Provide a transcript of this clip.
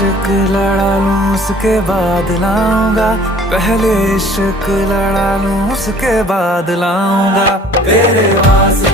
इश्क लड़ा लूं उसके बाद लाऊंगा, पहले इश्क लड़ा लूं उसके बाद लाऊंगा। तेरे वास्ते